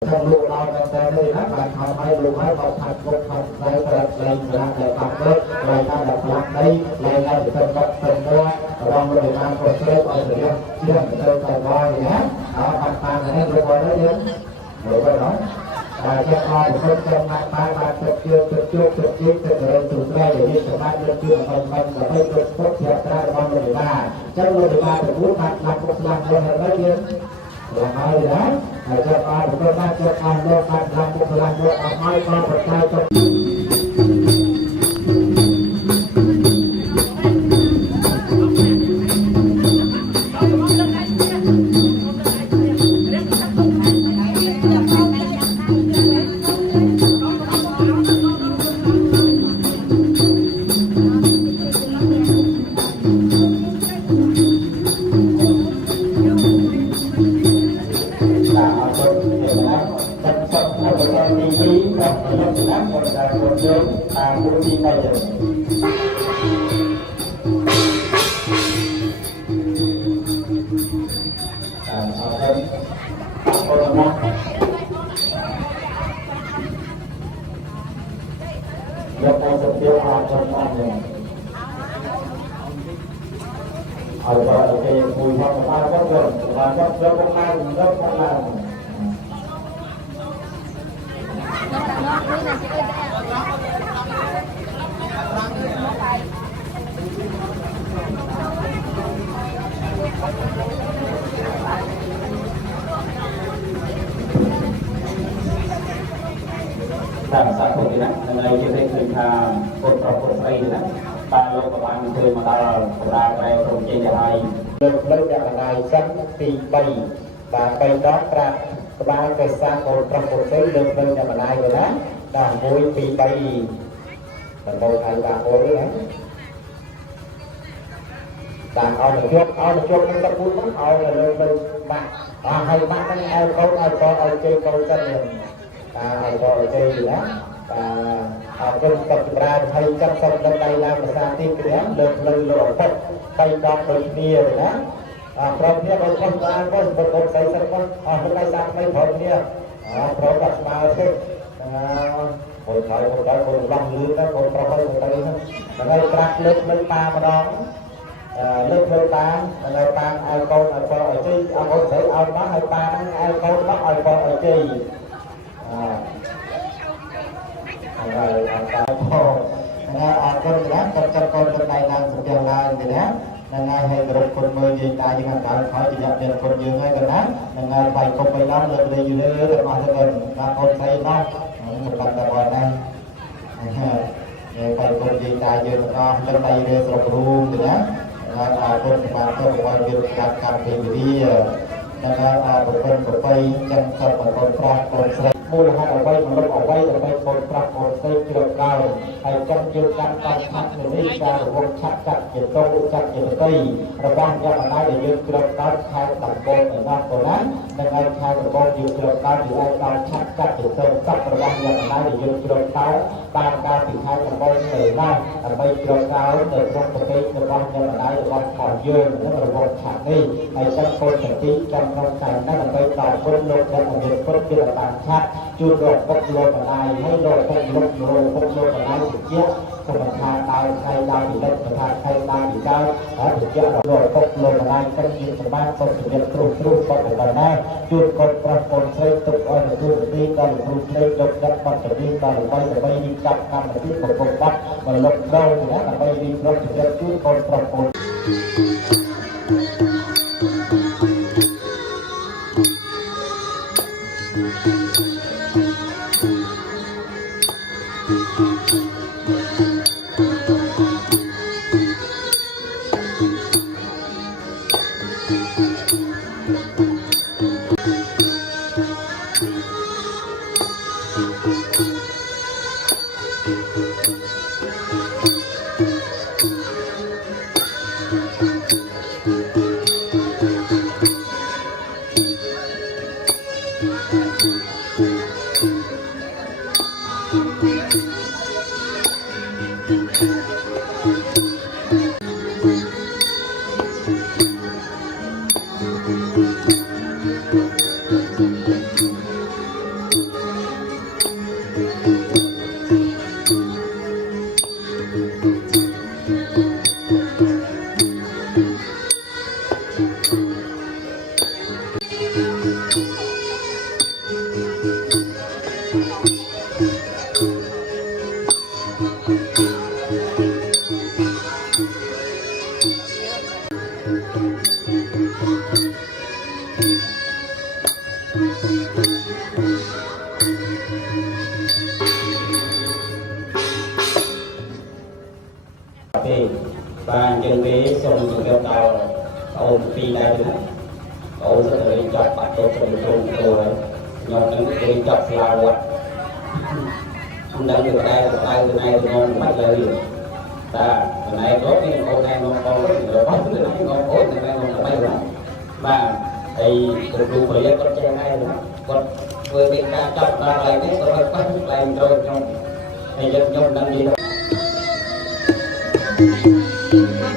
Trong lúc nào đang tới đây đó, bạn học hay lúc hay học thật lúc học lấy lại học đấy, lại ta đọc lạc đây, lại để phân cấp phân mua, trong lúc mà có chơi ở đây chưa được phải coi nhé, đó học bàn này được coi đấy nhé, được rồi đó. Cho con không trong mặt ba ba thực hiện tụi ngay để đi cho bạn được chưa mình và phải được tốt đẹp ra con người ta trong người ta được muốn mặt làm một làm hơn đấy nhé là nói đó cho con của con cho con lo mặt làm một làm hai con một trai cho Đang sát thôi thì này cho nên người ta cột trọc cột xây đó ta lâu các bạn chơi mà ta về trong trên nhà này được lâu nhà này sẵn thì bay và bay đó ra các bạn phải sang cột trọc cột xây được lâu nhà này rồi đó là môi thì bay mình ngồi thay bà ngồi đấy ta ao được chốt nó tập vui lắm ao là nơi bên bạn hay bạn anh ao câu chơi câu chân liền hay gọi chơi gì đó trong tập ra hay chăm sóc đất đây làm mà sang tim cái được lần lỗ phật tay đong đôi kia rồi đó from here con ăn con say sẵn con hôm nay sang đây from here from đặt vào thế hồi thời con lòng lưới đó con from đây đây là đây trạc lớp lên ba mà đó lớp lên ba là ba ai con ở chơi con thấy ai nó hay ba ai con nó ai con ở chơi rồi con đó con bên này đang thực hiện lại thì đó là ngay hay được con mời gì ta nhưng mà bạn khỏi thì nhận được con nhiều ngay gần đó là ngay phải không phải lo được đi nữa được mà thôi mà con thấy nó một phần là còn đây phải con gì ta chưa nó trong đây để sọc ruộng thì đó con bạn cho mọi việc làm thì đi là một con của quay chân sọc và con xây mua là hai quay mà lúc ở quay là quay một trạc một xây trường cao hay chân dương căn căn thắt người đi ra một con chặt chặt nhiệt tông chặt nhiệt tây rồi ban ra mà đây để dương trường cao hai tầng con ở nam của nó nên ai hai con dương trường cao thì ai cao chặt nhiệt tông cắt rồi ban ra mà đây để dương trường cao ban cao thì hai tầng con từ nam ở bay trường cao từ trong một cây từ ban ra mà đây con khỏi dương nó là con chặt đi hay chân con chặt đi trong trong cảnh nó là bay tàu quân lục để mà nhiệt quân kia là bàn chặt chưa được bốc lô mà này hay rồi bốc lô mà này thì chết không phải thay đau thì lên mà thay đau thì đau đó thì chết rồi bốc lô mà này tất nhiên phải ban không thì được tru có phải là này chưa con xây tục ở được tru đi còn tru lên được đất mặt thì đi còn bay đi cắt cam là tiếp một công bắt mà lục đâu thì đó là bay đi lục thì chết chút con và chân kế xong chúng ta đào ôn phi đây nữa ôn sẽ tới chọn bắt đầu từ trong rồi nhóm những cái chọn là vật không đang được đây từ nay ngon bắt lời ta từ này tốt cái con này ngon con rồi bắt từ này ngon ối từ này ngon là bay rồi và thì từ phải lấy con trai này nữa con vừa bị ta chọn ta lại đấy rồi bắt lại rồi trong thì dân trong đang đi Hãy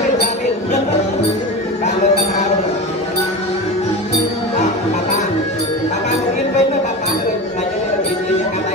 subscribe cho kênh Ghiền Mì Gõ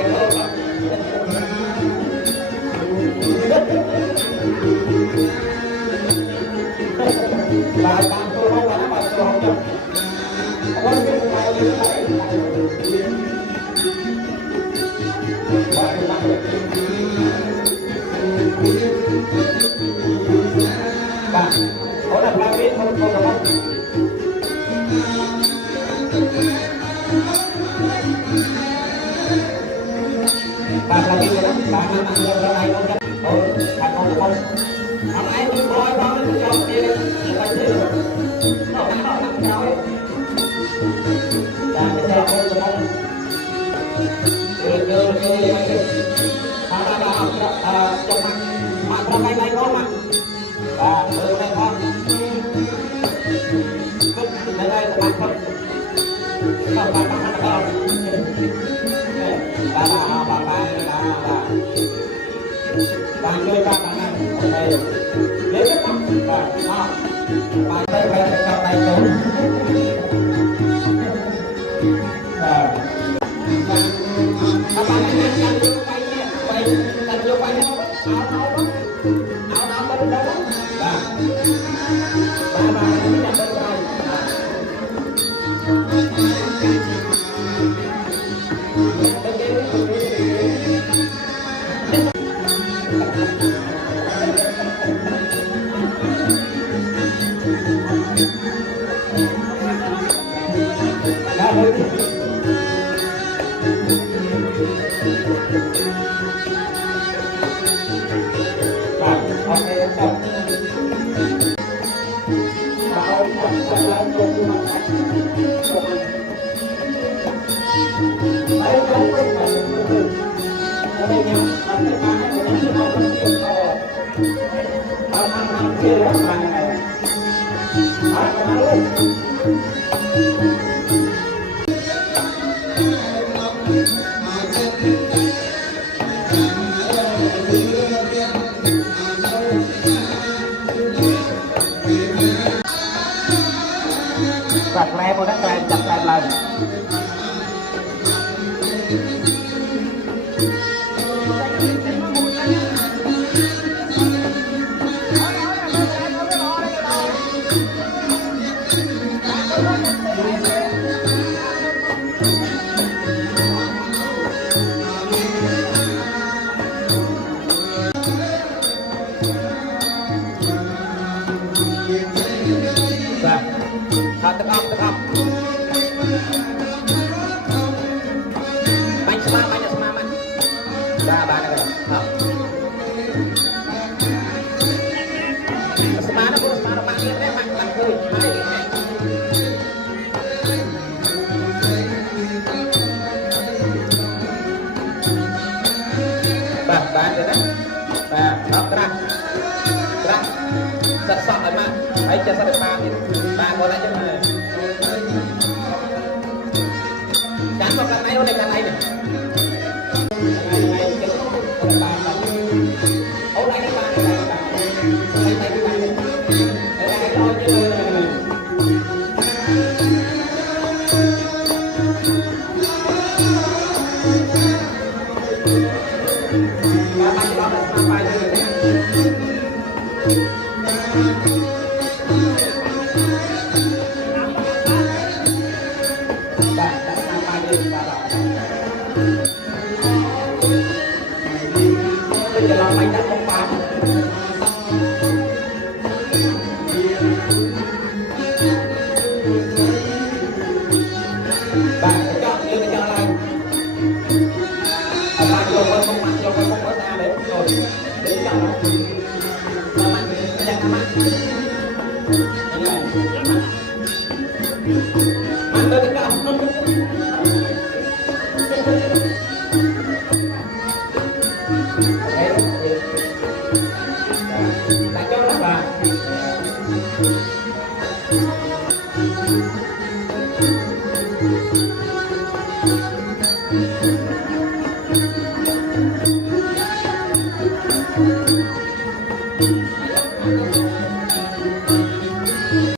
để không bỏ lỡ những video hấp dẫn. Sạc lem một cái chặt lem lầnទឹកអប់បាញ់ស្មាបាញ់ស្មាមកបាទហើយស្មានោះស្មារបស់ទៀតដែរបាញ់ឃើញហើយបាទទៀតណាបាទដល់ក្រាស់សត្វសក់ឲ្យមកហើយចេះសត្វបានទៀតបាទគាត់តែចឹងចាំមកកាន់ឯងអូនកាន់ឯងនេះអូនឯងจะลองไปดักตรงปลาบ้านเจาะเนื้อเจาะอะไรเอาปลาโยนมาตรงโยนมาตรงตาเลยโยนเดี๋ยวเจาะแล้วมันยังมันมันเดินเจาะ